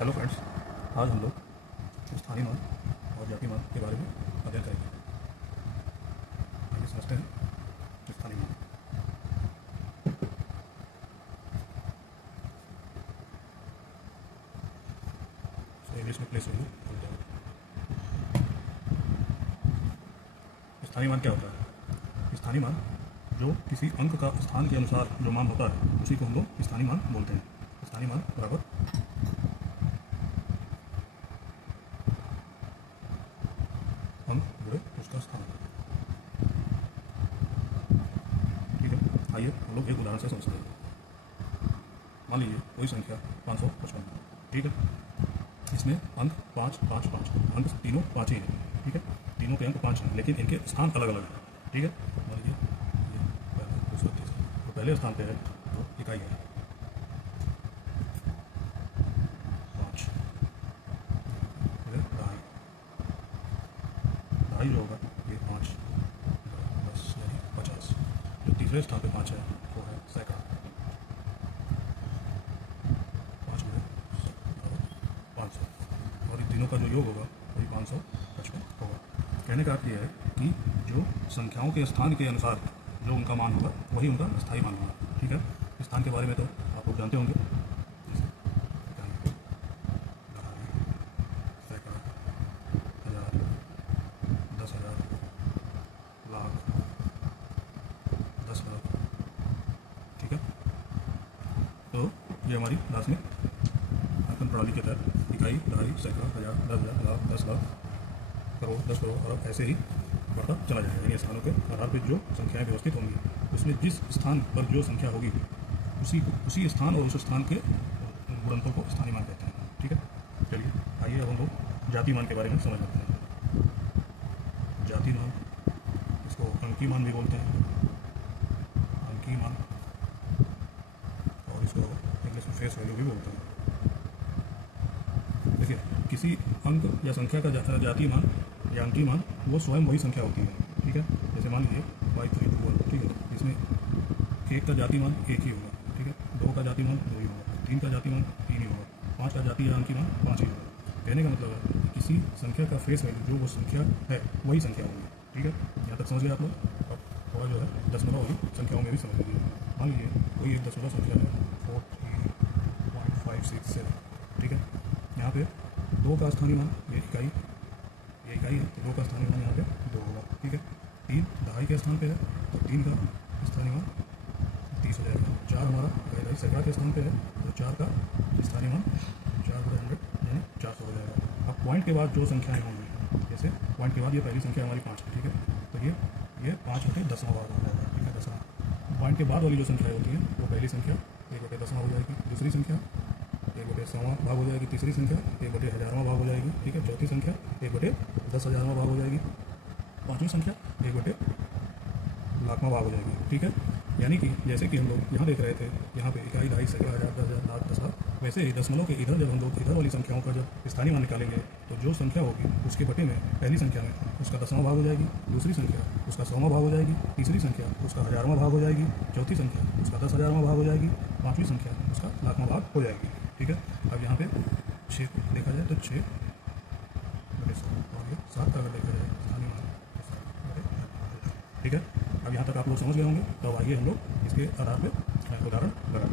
Hello friends, आज हम लोग स्थानीय मान और जाति मान के बारे में अध्ययन करेंगे। आइए समझते हैं स्थानीय मान। इंग्लिश में प्लेस वैल्यू। स्थानीय मान क्या होता है? स्थानीय मान जो किसी अंक का स्थान के अनुसार जो मान होता है उसी को हम लोग स्थानीय मान बोलते हैं। स्थानीय मान बराबर अंक गुणे उसका स्थान। ठीक है, आइए हम लोग एक उदाहरण से समझते हैं। मान लीजिए कोई संख्या 555, ठीक है। इसमें अंक 5 5 5, अंक तीनों 5 ही हैं, ठीक है। तीनों के अंक 5 हैं, लेकिन इनके स्थान अलग अलग हैं, ठीक है। मान लीजिए ये पहला, दूसरा, तीसरा, तो पहले स्थान पे है तो इकाई है 5, ढाई, ढाई जो होगा ये 5 10 यानी 50। जो तीसरे स्थान पे 5 है वो है सैकड़ा। 5 में 500, और इन तीनों का जो योग होगा वही 555 होगा। कहने का अर्थ यह है कि जो संख्याओं के स्थान के अनुसार जो उनका मान होगा वही उनका स्थायी मान होगा, ठीक है। स्थान के बारे में तो आप लोग जानते होंगे, जैसे इकाई, दहाई, सैकड़ा, हज़ार, 10,000, लाख, 10 लाख, ठीक है। तो ये हमारी दार्शनिक आंकन प्रणाली के तहत इकाई, दहाई, सैकड़ा, हज़ार, 10,000, लाख, 10 लाख, करोड़, 10 करोड़, अरब ऐसे ही बढ़ता चला जाएगा। यानी स्थानों के आधार पर जो संख्याएं व्यवस्थित होंगी उसमें जिस स्थान पर जो संख्या होगी उसी स्थान और उस स्थान के गुणनफल को स्थानीय मान कहते हैं, ठीक है। चलिए आइए अब हम लोग जाति मान के बारे में समझ लेते हैं। जाति मान, इसको अंकीय मान भी बोलते हैं, अंकीय मान, और इसको इंग्लिश में फेस वैल्यू भी बोलते हैं। देखिए, किसी अंक या संख्या का जातीय मान या अंकीय मान वो स्वयं वही संख्या होती है, ठीक है। जैसे मान लीजिए 5321, ठीक है। इसमें 1 का जातीय मान 1 ही होगा, ठीक है। 2 का जातीय मान 2 ही होगा, 3 का जातीय मान 3 ही होगा, 5 का जातीय या अंकीय मान 5 ही होगा। कहने का मतलब है कि किसी संख्या का फेस वैल्यू जो वो संख्या है वही संख्या होगी, ठीक है। यहाँ तक समझ गए आप लोग। अब थोड़ा जो है दशमलव वाली संख्याओं में भी समझ लीजिए। मान लीजिए कोई एक दशमलव संख्या है 43.567, ठीक है। यहाँ पे 2 का स्थानीय मान, ये इकाई है तो 2 का स्थानीय मान यहाँ पे 2 होगा, ठीक है। 3 दहाई के स्थान पे है तो 3 का स्थानीय मान 30 हो जाएगा। 4 हमारा इकाई सैकड़ा के स्थान पे है तो 4 का स्थानीय मान 4/100 यानी 400 हो जाएगा। अब पॉइंट के बाद जो संख्याएं होंगी, जैसे पॉइंट के बाद ये पहली संख्या हमारी 5 है, ठीक है। तो ये 5 होते 10वां भाग हो जाएगा, ठीक है। 10वां पॉइंट के बाद वाली जो संख्याएं होती हैं वो पहली संख्या 1/10वां हो जाएगी, दूसरी संख्या 1/100वां भाग हो जाएगी, तीसरी संख्या 1/1000वां भाग हो जाएगी, ठीक है। चौथी संख्या 1/10,000वां भाग हो जाएगी, पाँचवीं संख्या 1/लाखवां भाग हो जाएगी, ठीक है। यानी कि जैसे कि हम लोग यहाँ देख रहे थे, यहाँ पे इकाई, दहाई, सैकड़ा, हज़ार, 10,000, लाख, 10 लाख, वैसे ही दशमलव के इधर जब हम लोग इधर वाली संख्याओं का जब स्थानीय मान निकालेंगे तो जो संख्या होगी उसके बटे में पहली संख्या में उसका 10वां भाग हो जाएगी, दूसरी संख्या उसका 100वां भाग हो जाएगी, तीसरी संख्या उसका 1000वां भाग हो जाएगी, चौथी संख्या उसका 10,000वां भाग हो जाएगी, पाँचवीं संख्या उसका लाखवां भाग हो जाएगी, ठीक है। अब यहाँ पे 6 देखा जाए तो 6 बटे 100 और ये 7 का अगर देखा जाए स्थानीय मान तो 7 बटे, ठीक है। अब यहाँ तक आप लोग समझ गए होंगे। तो आइए हम लोग इसके आधार पर उदाहरण लगाते हैं।